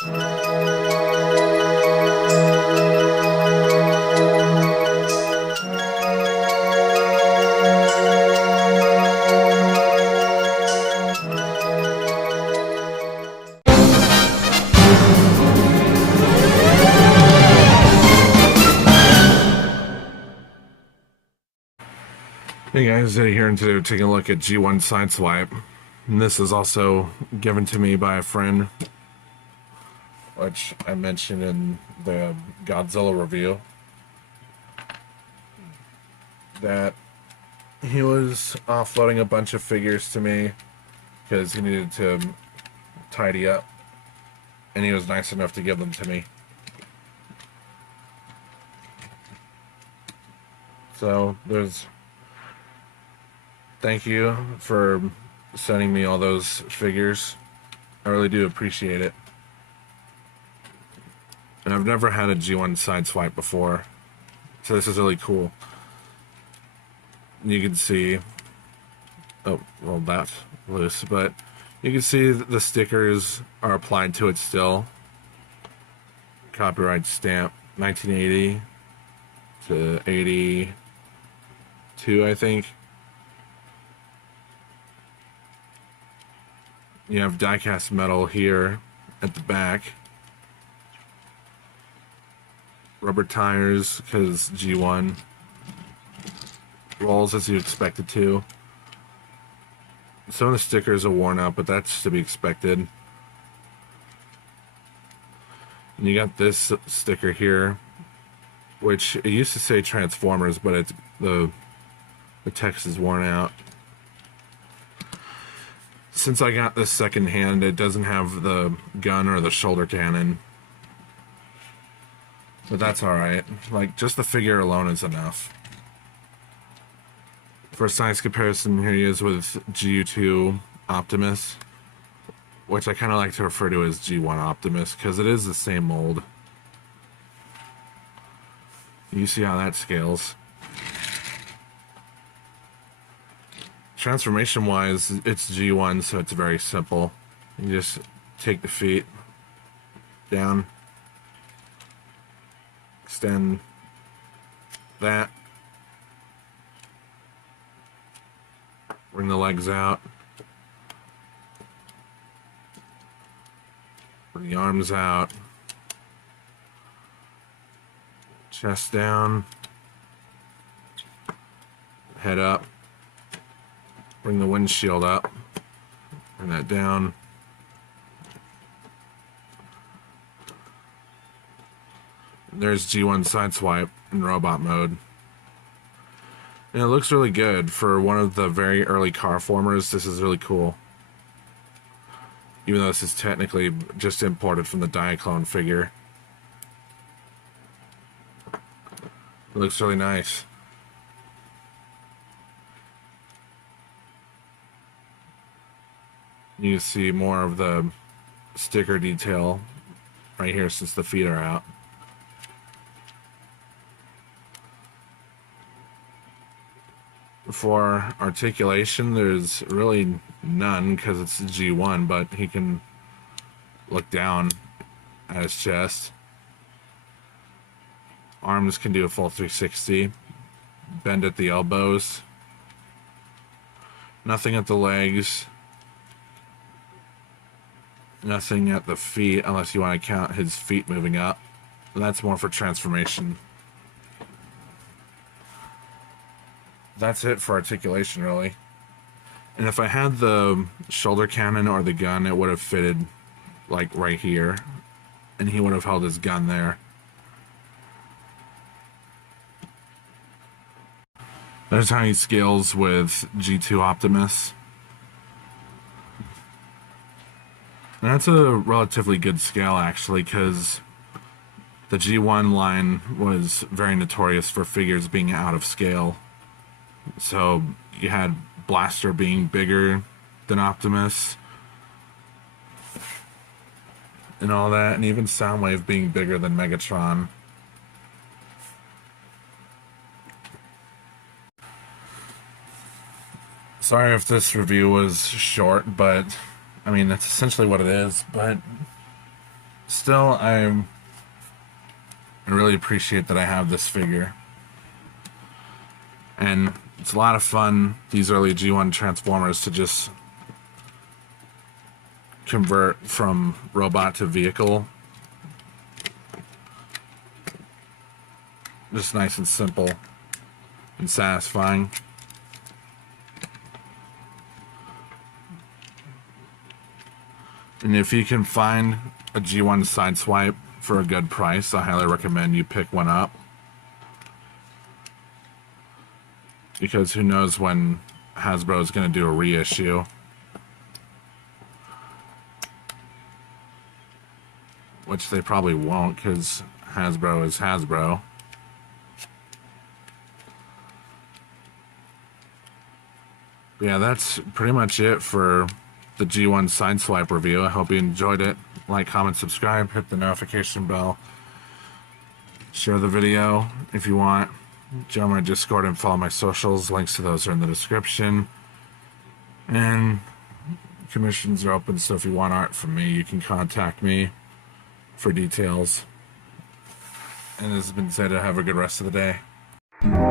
Hey guys, Eddie here, and today we're taking a look at G1 Sideswipe. And this is also given to me by a friend, which I mentioned in the Godzilla review, that he was offloading a bunch of figures to me because he needed to tidy up, and he was nice enough to give them to me. So thank you for sending me all those figures. I really do appreciate it. And I've never had a G1 Sideswipe before, so this is really cool. You can see, oh, well, that's loose, but you can see the stickers are applied to it still. Copyright stamp 1980 to 82, I think. You have die-cast metal here at the back. Rubber tires, because G1. Rolls as you expect it to. Some of the stickers are worn out, but that's to be expected. And you got this sticker here, which it used to say Transformers, but it's the text is worn out. Since I got this second hand, it doesn't have the gun or the shoulder cannon. But that's alright. Like, just the figure alone is enough. For a size comparison, here he is with GU2 Optimus, which I kind of like to refer to as G1 Optimus, because it is the same mold. You see how that scales. Transformation wise, it's G1, so it's very simple. You just take the feet down, extend that, bring the legs out, bring the arms out, chest down, head up. Bring the windshield up, bring that down. There's G1 Sideswipe in robot mode. And it looks really good for one of the very early car formers. This is really cool. Even though this is technically just imported from the Diaclone figure. It looks really nice. You see more of the sticker detail right here since the feet are out. For articulation, there's really none because it's G1, but he can look down at his chest. Arms can do a full 360. Bend at the elbows. Nothing at the legs. Nothing at the feet, unless you want to count his feet moving up. That's more for transformation. That's it for articulation, really. And if I had the shoulder cannon or the gun, it would have fitted, like, right here. And he would have held his gun there. There's how he scales with G2 Optimus. And that's a relatively good scale, actually, because the G1 line was very notorious for figures being out of scale. So you had Blaster being bigger than Optimus, and all that, and even Soundwave being bigger than Megatron. Sorry if this review was short, but I mean, that's essentially what it is. But still, I really appreciate that I have this figure. And it's a lot of fun, these early G1 Transformers, to just convert from robot to vehicle. Just nice and simple and satisfying. And if you can find a G1 Sideswipe for a good price, I highly recommend you pick one up. Because who knows when Hasbro is going to do a reissue. Which they probably won't, because Hasbro is Hasbro. But yeah, that's pretty much it for the G1 Sideswipe review. I hope you enjoyed it. Like, comment, subscribe, hit the notification bell. Share the video if you want. Join my Discord and follow my socials. Links to those are in the description. And commissions are open, so if you want art from me, you can contact me for details. And this has been said. Have a good rest of the day.